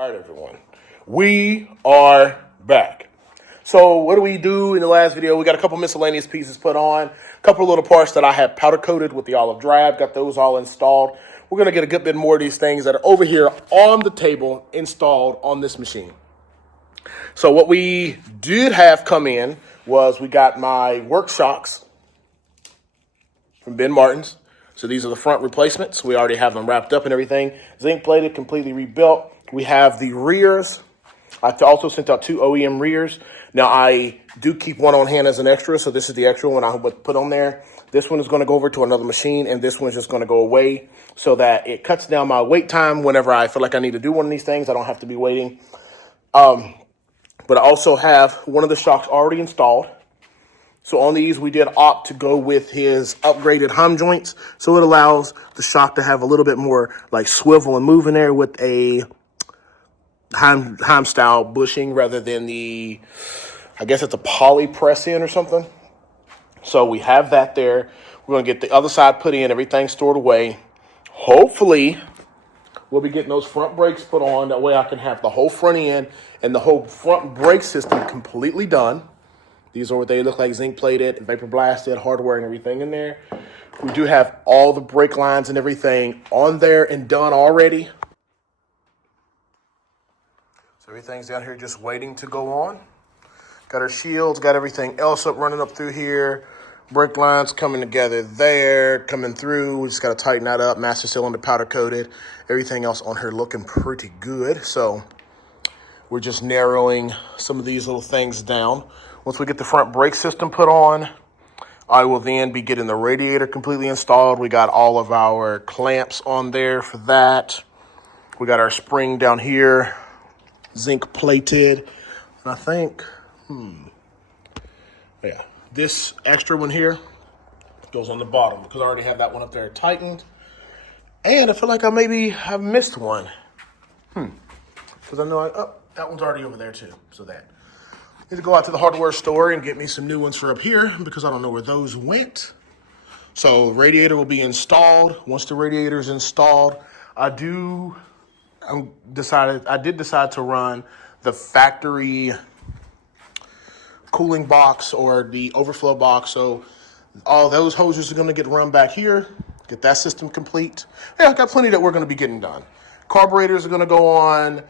All right, everyone. We are back. So what do we do in the last video? We got a couple miscellaneous pieces put on, a couple of little parts that I have powder coated with the olive drab, got those all installed. We're going to get a good bit more of these things that are over here on the table installed on this machine. So what we did have come in was we got my work shocks from Ben Martin's. So these are the front replacements. We already have them wrapped up and everything. Zinc plated, completely rebuilt. We have the rears. I also sent out 2 OEM rears. Now I do keep one on hand as an extra. So this is the extra one I would put on there. This one is going to go over to another machine, and this one's just going to go away so that it cuts down my wait time whenever I feel like I need to do one of these things. I don't have to be waiting. But I also have one of the shocks already installed. So on these, we did opt to go with his upgraded hum joints. So it allows the shock to have a little bit more like swivel and move in there with a Heim style bushing rather than the, I guess it's a poly press in or something. So we have that there. We're going to get the other side put in, everything stored away. Hopefully, we'll be getting those front brakes put on. That way I can have the whole front end and the whole front brake system completely done. These are what they look like, zinc plated, vapor blasted, hardware and everything in there. We do have all the brake lines and everything on there and done already. So everything's down here just waiting to go on. Got our shields, got everything else up running up through here. Brake lines coming together there, coming through. We just got to tighten that up. Master cylinder powder coated. Everything else on here looking pretty good. So we're just narrowing some of these little things down. Once we get the front brake system put on, I will then be getting the radiator completely installed. We got all of our clamps on there for that. We got our spring down here, zinc plated. And I think, yeah, this extra one here goes on the bottom because I already have that one up there tightened. And I feel like I've missed one. Because I know that one's already over there too. So that. Need to go out to the hardware store and get me some new ones for up here because I don't know where those went. So radiator will be installed. Once the radiator is installed, I did decide to run the factory cooling box or the overflow box. So all those hoses are going to get run back here. Get that system complete. Yeah, I got plenty that we're going to be getting done. Carburetors are going to go on.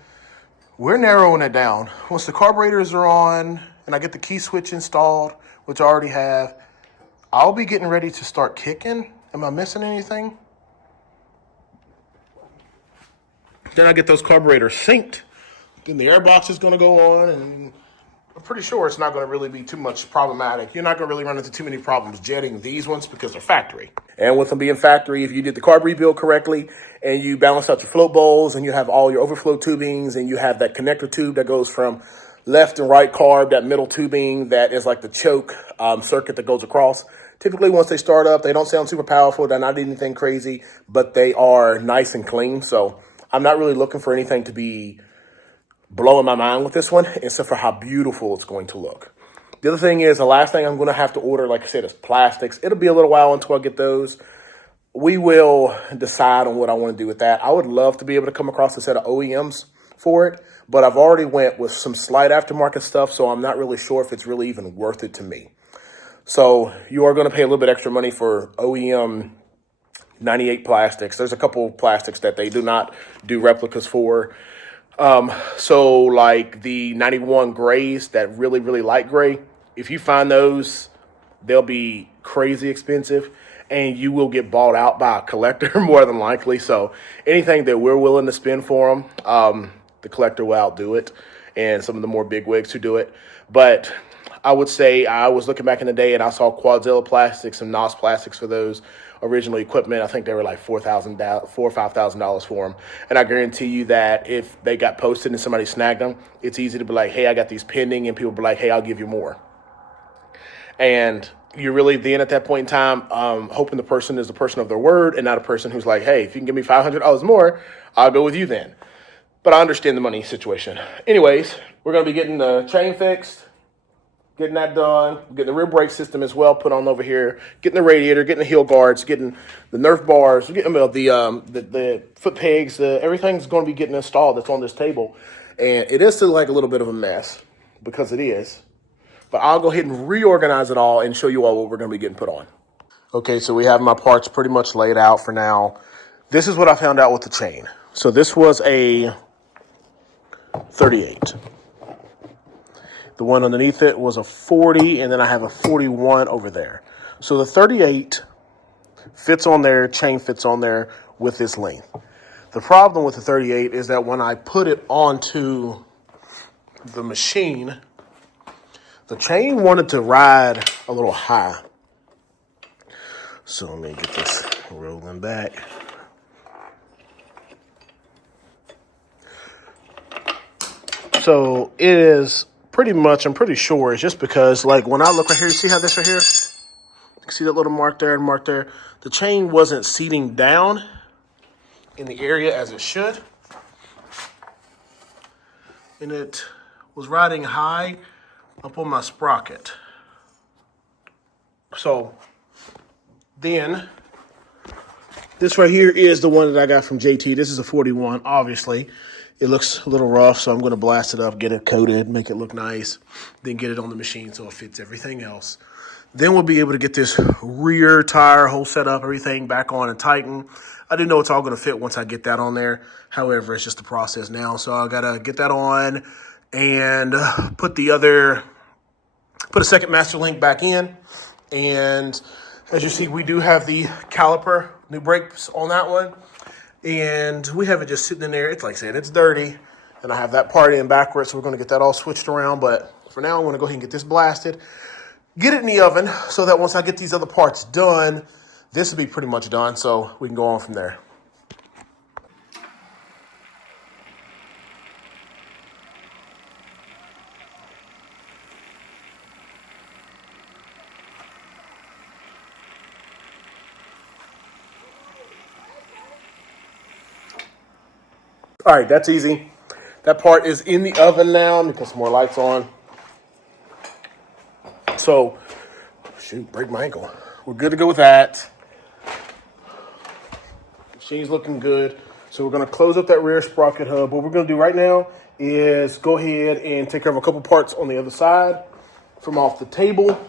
We're narrowing it down. Once the carburetors are on and I get the key switch installed, which I already have, I'll be getting ready to start kicking. Am I missing anything? Then I get those carburetors synced. Then the air box is going to go on, and I'm pretty sure it's not going to really be too much problematic. You're not going to really run into too many problems jetting these ones because they're factory. And with them being factory, if you did the carb rebuild correctly and you balance out your float bowls and you have all your overflow tubings and you have that connector tube that goes from left and right carb, that middle tubing that is like the choke circuit that goes across. Typically, once they start up, they don't sound super powerful. They're not anything crazy, but they are nice and clean. So I'm not really looking for anything to be blowing my mind with this one, except for how beautiful it's going to look. The other thing is, the last thing I'm going to have to order, like I said, is plastics. It'll be a little while until I get those. We will decide on what I want to do with that. I would love to be able to come across a set of OEMs for it, but I've already went with some slight aftermarket stuff, so I'm not really sure if it's really even worth it to me. So you are going to pay a little bit extra money for OEM 98 plastics. There's a couple plastics that they do not do replicas for. So like the 91 grays, that really, really light gray, if you find those, they'll be crazy expensive and you will get bought out by a collector more than likely. So anything that we're willing to spend for them, the collector will outdo it, and some of the more big wigs who do it. But I would say I was looking back in the day and I saw Quadzilla plastics and NOS plastics for those original equipment. I think they were like $4,000 or $5,000 for them. And I guarantee you that if they got posted and somebody snagged them, it's easy to be like, hey, I got these pending, and people be like, hey, I'll give you more. And you're really then at that point in time hoping the person is the person of their word and not a person who's like, hey, if you can give me $500 more, I'll go with you then. But I understand the money situation. Anyways, we're going to be getting the chain fixed, getting that done. Getting the rear brake system as well put on over here. Getting the radiator, getting the heel guards, getting the Nerf bars, getting the foot pegs. Everything's going to be getting installed that's on this table. And it is still like a little bit of a mess because it is. But I'll go ahead and reorganize it all and show you all what we're going to be getting put on. Okay, so we have my parts pretty much laid out for now. This is what I found out with the chain. So this was a 38. The one underneath it was a 40, and then I have a 41 over there. So the 38 fits on there, chain fits on there with this length. The problem with the 38 is that when I put it onto the machine, the chain wanted to ride a little high. So let me get this rolling back. So it is pretty much, I'm pretty sure it's just because, like, when I look right here, you see how this right here? You can see that little mark there and mark there. The chain wasn't seating down in the area as it should. And it was riding high up on my sprocket. So then this right here is the one that I got from JT. This is a 41, obviously. It looks a little rough, so I'm going to blast it up, get it coated, make it look nice, then get it on the machine so it fits everything else. Then we'll be able to get this rear tire whole setup, everything back on and tighten. I do know it's all going to fit once I get that on there. However, it's just the process now. So I got to get that on and put a second master link back in. And as you see, we do have the caliper, new brakes on that one. And we have it just sitting in there. It's like I said, it's dirty. And I have that part in backwards, so we're going to get that all switched around. But for now, I'm going to go ahead and get this blasted. Get it in the oven so that once I get these other parts done, this will be pretty much done. So we can go on from there. All right, that's easy. That part is in the oven now. Let me put some more lights on. So, shoot, break my ankle. We're good to go with that. Machine's looking good. So we're going to close up that rear sprocket hub. What we're going to do right now is go ahead and take care of a couple parts on the other side from off the table.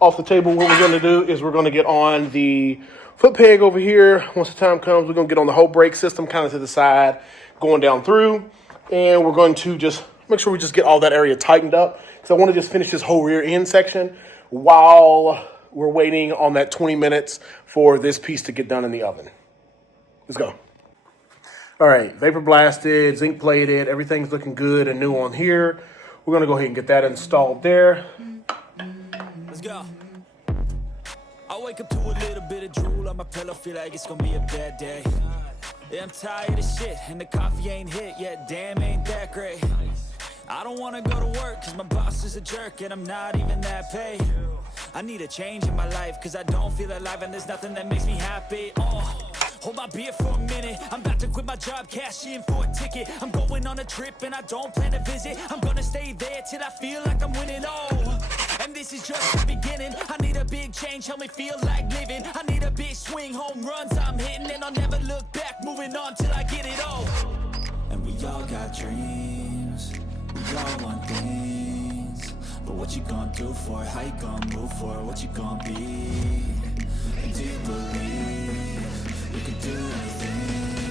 Off the table, what we're going to do is we're going to get on the foot peg over here. Once the time comes, we're going to get on the whole brake system kind of to the side, going down through. And we're going to just make sure we just get all that area tightened up, because I want to just finish this whole rear end section while we're waiting on that 20 minutes for this piece to get done in the oven. Let's go. All right, vapor blasted, zinc plated, everything's looking good and new on here. We're going to go ahead and get that installed there. Let's go. I wake up to a little bit of drool on my pillow, feel like it's gonna be a bad day. Yeah, I'm tired of shit, and the coffee ain't hit yet, damn, ain't that great. I don't wanna go to work, cause my boss is a jerk, and I'm not even that paid. I need a change in my life, cause I don't feel alive, and there's nothing that makes me happy. Hold my beer for a minute, I'm about to quit my job, cash in for a ticket. I'm going on a trip, and I don't plan to visit. I'm gonna stay there till I feel like I'm winning, and this is just the beginning. I need a big change, help me feel like living. I need a big swing, home runs I'm hitting, and I'll never look back, moving on till I get it all. And we all got dreams, we all want things, but what you gonna do for it? How you gonna move for it? What you gonna be? And do you believe you can do anything?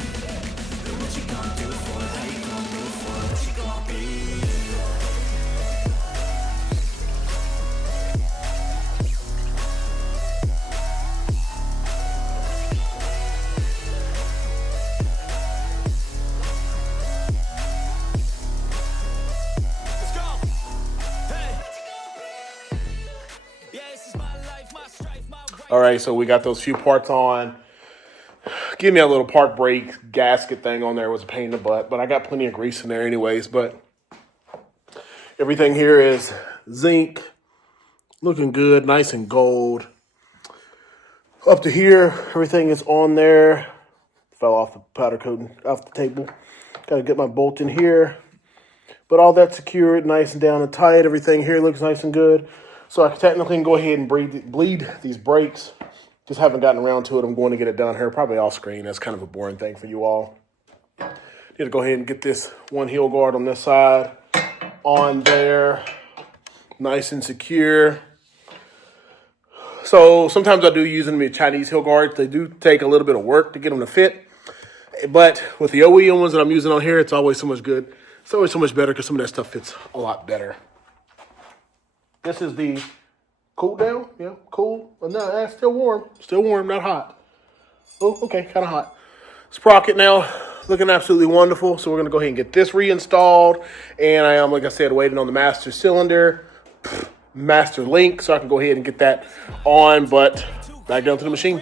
But what you gonna do for it? How you gonna move for it? What you gonna be? All right, so we got those few parts on. Give me a little park brake gasket thing on there. It was a pain in the butt, but I got plenty of grease in there anyways. But everything here is zinc, looking good, nice and gold. Up to here, everything is on there. Fell off the powder coating off the table. Got to get my bolt in here. But all that's secured, nice and down and tight. Everything here looks nice and good. So I technically can go ahead and bleed these brakes. Just haven't gotten around to it. I'm going to get it done here, probably off screen. That's kind of a boring thing for you all. Need to go ahead and get this one heel guard on this side on there, nice and secure. So sometimes I do use them in Chinese heel guards. They do take a little bit of work to get them to fit. But with the OEM ones that I'm using on here, it's always so much good. It's always so much better because some of that stuff fits a lot better. This is the cool down. Yeah, cool. But no, that's still warm. Still warm, not hot. Oh, okay, kind of hot. Sprocket now, looking absolutely wonderful. So we're going to go ahead and get this reinstalled. And I am, like I said, waiting on the master cylinder, master link, so I can go ahead and get that on. But back down to the machine.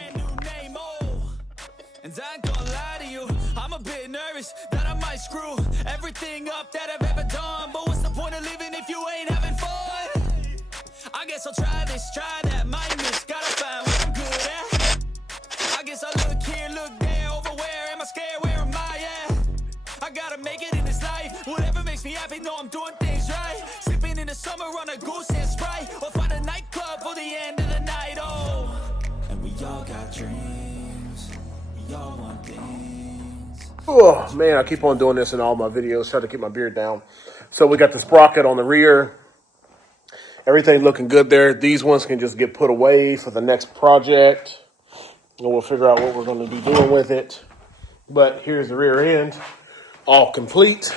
That I might screw everything up that I've ever done. But what's the point of living if you ain't having fun? I guess I'll try this, try that, might miss, gotta find what I'm good at. I guess I look here, look there, over where am I scared, where am I at? I gotta make it in this life, whatever makes me happy, know I'm doing things right. Sipping in the summer on a goose and Sprite, or find a nightclub for the end of the night, oh. And we all got dreams, we all want things. Oh, man, I keep on doing this in all my videos. Try to keep my beard down. So we got the sprocket on the rear. Everything looking good there. These ones can just get put away for the next project. And we'll figure out what we're going to be doing with it. But here's the rear end. All complete.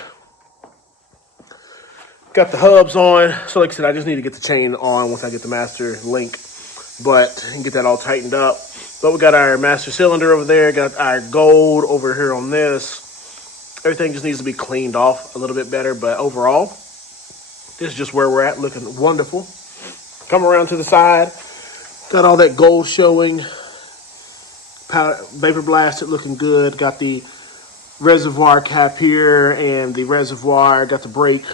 Got the hubs on. So like I said, I just need to get the chain on once I get the master link. But and get that all tightened up. But we got our master cylinder over there, got our gold over here on this. Everything just needs to be cleaned off a little bit better, but overall, this is just where we're at, looking wonderful. Come around to the side, got all that gold showing. Vapor blasted, looking good. Got the reservoir cap here and the reservoir, got the brake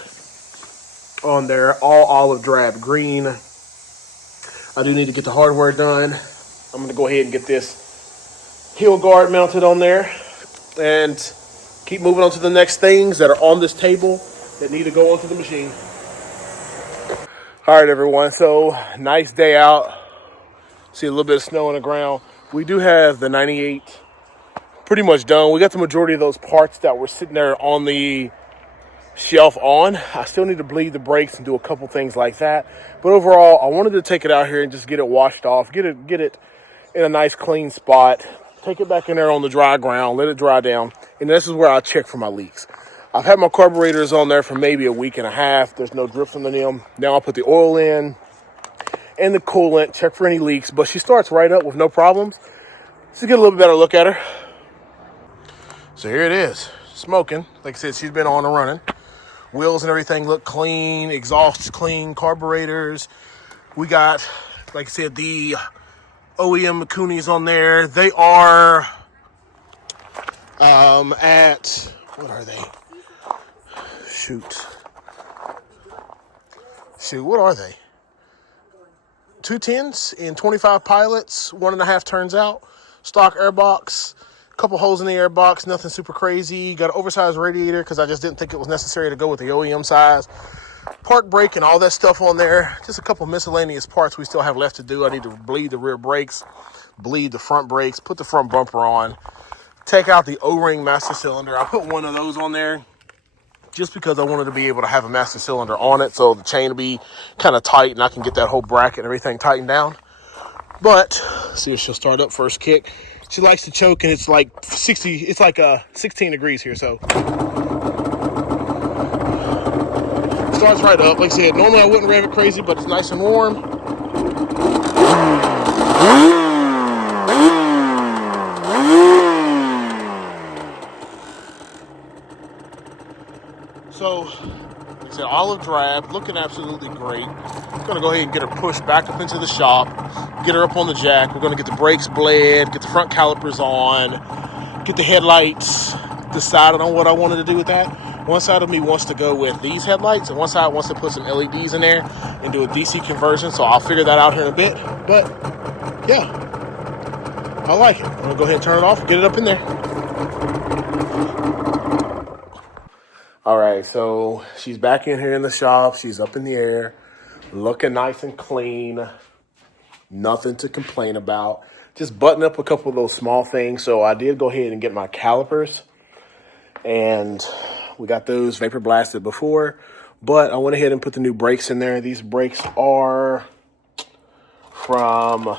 on there, all olive drab green. I do need to get the hardware done. I'm going to go ahead and get this heel guard mounted on there and keep moving on to the next things that are on this table that need to go onto the machine. All right, everyone. So nice day out. See a little bit of snow on the ground. We do have the 98 pretty much done. We got the majority of those parts that were sitting there on the shelf on. I still need to bleed the brakes and do a couple things like that. But overall, I wanted to take it out here and just get it washed off, get it in a nice clean spot, take it back in there on the dry ground, let it dry down, and this is where I check for my leaks. I've had my carburetors on there for maybe a week and a half. There's no drips in them. Now I'll put the oil in and the coolant, check for any leaks, but she starts right up with no problems. Let's get a little bit better look at her. So here it is, smoking. Like I said, she's been on and running. Wheels and everything look clean, exhaust clean, carburetors. We got, like I said, the OEM Makunis on there. They are at, what are they? Shoot, what are they? 210s and 25 pilots, 1.5 turns out, stock airbox, couple holes in the airbox, nothing super crazy. Got an oversized radiator because I just didn't think it was necessary to go with the OEM size. Park brake and all that stuff on there. Just a couple miscellaneous parts we still have left to do. I need to bleed the rear brakes, bleed the front brakes, put the front bumper on, take out the O-ring master cylinder. I put one of those on there just because I wanted to be able to have a master cylinder on it so the chain will be kind of tight and I can get that whole bracket and everything tightened down. But see if she'll start up first kick. She likes to choke, and it's like 16 degrees here, so starts right up. Like I said, normally I wouldn't rev it crazy, but it's nice and warm. So, like I said, olive drab, looking absolutely great. I'm going to go ahead and get her pushed back up into the shop, get her up on the jack. We're going to get the brakes bled, get the front calipers on, get the headlights, decided on what I wanted to do with that. One side of me wants to go with these headlights, and one side wants to put some LEDs in there and do a DC conversion, so I'll figure that out here in a bit. But, yeah, I like it. I'm going to go ahead and turn it off and get it up in there. All right, so she's back in here in the shop. She's up in the air, looking nice and clean. Nothing to complain about. Just button up a couple of those small things. So I did go ahead and get my calipers, and we got those vapor blasted before, but I went ahead and put the new brakes in there. These brakes are from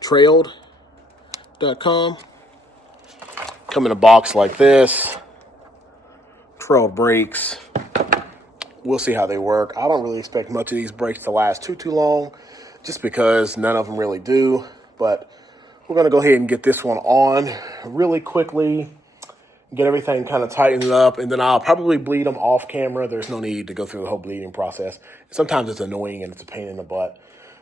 trailed.com. Come in a box like this. Trailed brakes. We'll see how they work. I don't really expect much of these brakes to last too long, just because none of them really do. But we're going to go ahead and get this one on really quickly, get everything kind of tightened up, and then I'll probably bleed them off camera. There's no need to go through the whole bleeding process. Sometimes it's annoying and it's a pain in the butt.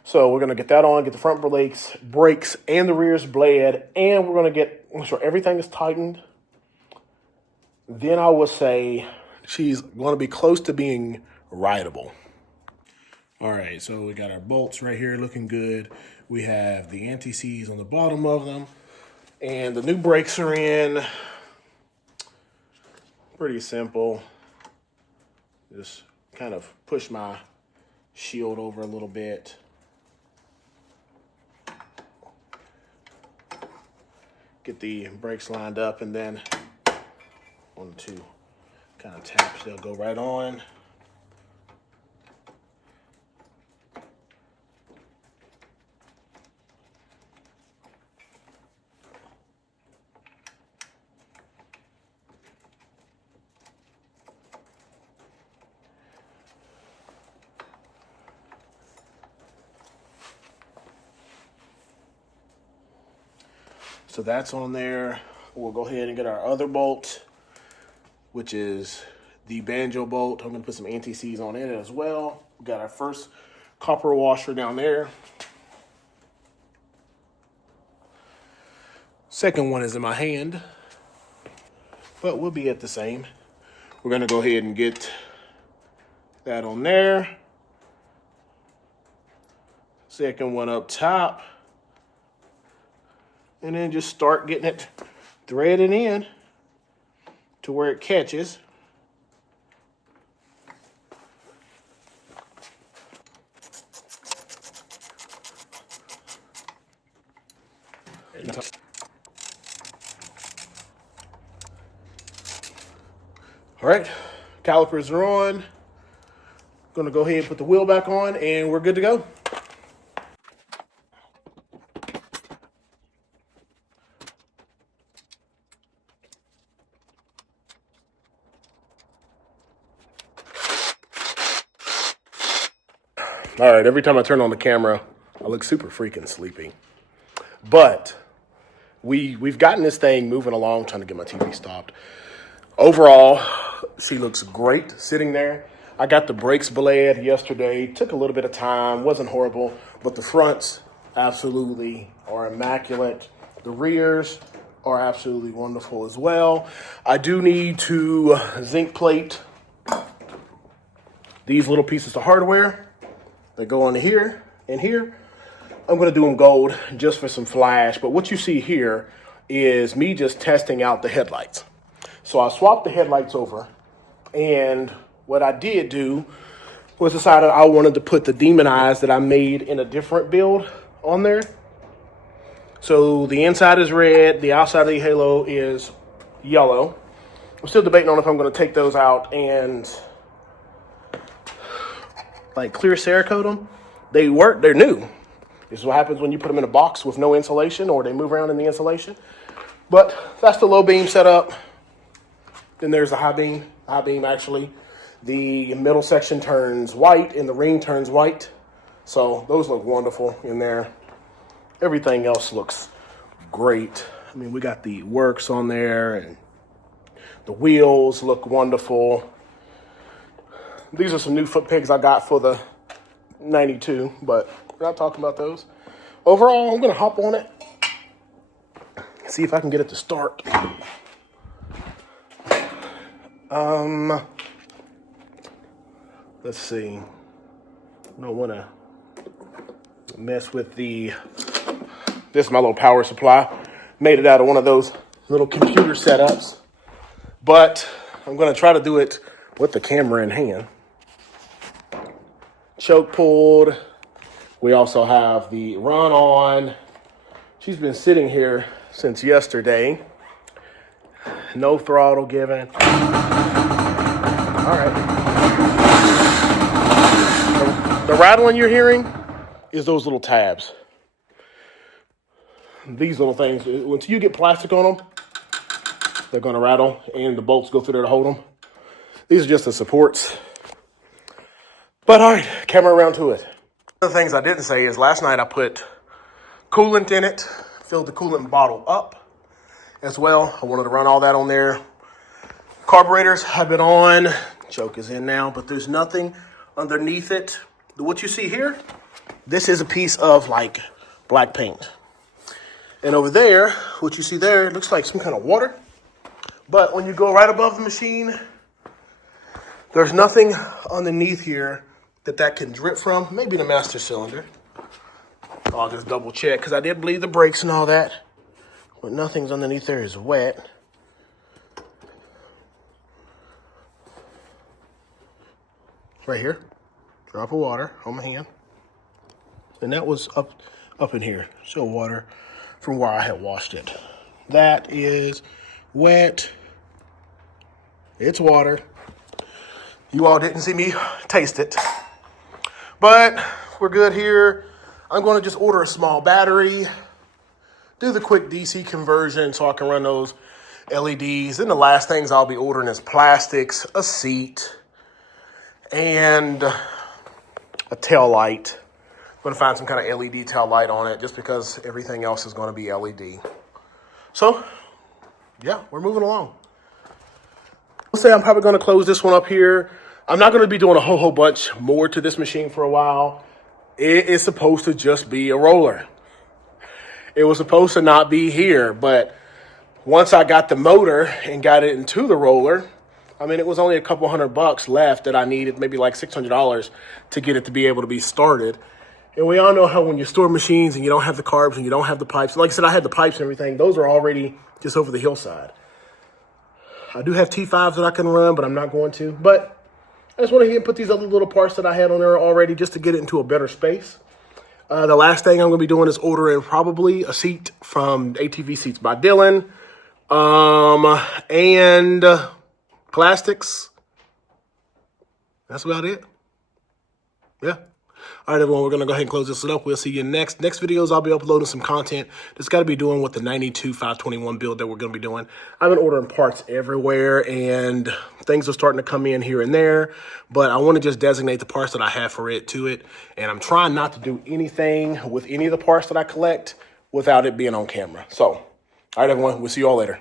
So we're going to get that on, get the front brakes and the rear's blade, and we're going to make sure everything is tightened. Then I will say she's going to be close to being rideable. All right, so we got our bolts right here looking good. We have the anti-seize on the bottom of them, and the new brakes are in. Pretty simple. Just kind of push my shield over a little bit. Get the brakes lined up, and then 1, 2 kind of taps, they'll go right on. So that's on there. We'll go ahead and get our other bolt, which is the banjo bolt. I'm gonna put some anti-seize on it as well. We got our first copper washer down there. Second one is in my hand, but we'll be at the same. We're gonna go ahead and get that on there. Second one up top. And then just start getting it threaded in to where it catches. All right, calipers are on. Gonna go ahead and put the wheel back on, and we're good to go. All right, every time I turn on the camera, I look super freaking sleepy. But we've gotten this thing moving along, trying to get my TV stopped. Overall, she looks great sitting there. I got the brakes blade yesterday. Took a little bit of time, wasn't horrible, but the fronts absolutely are immaculate. The rears are absolutely wonderful as well. I do need to zinc plate these little pieces of hardware. They go on here and here. I'm gonna do them gold just for some flash, but what you see here is me just testing out the headlights. So I swapped the headlights over, and what I did do was decided I wanted to put the demon eyes that I made in a different build on there. So the inside is red, the outside of the halo is yellow. I'm still debating on if I'm gonna take those out and like clear Cerakote them. They work, they're new. This is what happens when you put them in a box with no insulation, or they move around in the insulation. But that's the low beam setup. Then there's the high beam. High beam, actually, the middle section turns white and the ring turns white. So those look wonderful in there. Everything else looks great. I mean, we got the works on there, and the wheels look wonderful. These are some new foot pegs I got for the 92, but we're not talking about those. Overall, I'm gonna hop on it, see if I can get it to start. Let's see. I don't wanna mess with this is my little power supply. Made it out of one of those little computer setups. but I'm going to try to do it with the camera in hand. Choke pulled. We also have the run on. She's been sitting here since yesterday. No throttle given. All right. The rattling you're hearing is those little tabs. These little things, once you get plastic on them, they're going to rattle and the bolts go through there to hold them. These are just the supports. But all right, camera around to it. One of the things I didn't say is last night I put coolant in it, filled the coolant bottle up as well. I wanted to run all that on there. Carburetors have been on. Choke is in now, but there's nothing underneath it. What you see here, this is a piece of like black paint. And over there, what you see there, it looks like some kind of water. But when you go right above the machine, there's nothing underneath here that can drip from. Maybe the master cylinder. I'll just double check because I did bleed the brakes and all that. But nothing's underneath there is wet. Right here. Drop of water on my hand. And that was up in here. So water from where I had washed it. That is wet. It's water. You all didn't see me taste it. But we're good here. I'm going to just order a small battery. Do the quick DC conversion so I can run those LEDs. Then the last things I'll be ordering is plastics, a seat, and a tail light. I'm going to find some kind of LED tail light on it just because everything else is going to be LED. So, yeah, we're moving along. I'll say I'm probably going to close this one up here. I'm not going to be doing a whole bunch more to this machine for a while. It is supposed to just be a roller. It was supposed to not be here, but once I got the motor and got it into the roller, I mean, it was only a couple $100 left that I needed, maybe like $600 to get it to be able to be started. And we all know how when you store machines and you don't have the carbs and you don't have the pipes, like I said, I had the pipes and everything, those are already just over the hillside. I do have T5s that I can run, but I'm not going to. But I just went ahead and put these other little parts that I had on there already just to get it into a better space. The last thing I'm going to be doing is ordering probably a seat from ATV Seats by Dylan. And plastics. That's about it. Yeah. All right, everyone, we're going to go ahead and close this up. We'll see you next videos. I'll be uploading some content that's got to be doing with the 92 521 build that we're going to be doing. I've been ordering parts everywhere, and things are starting to come in here and there, but I want to just designate the parts that I have for it to it, and I'm trying not to do anything with any of the parts that I collect without it being on camera. So, all right, everyone, we'll see you all later.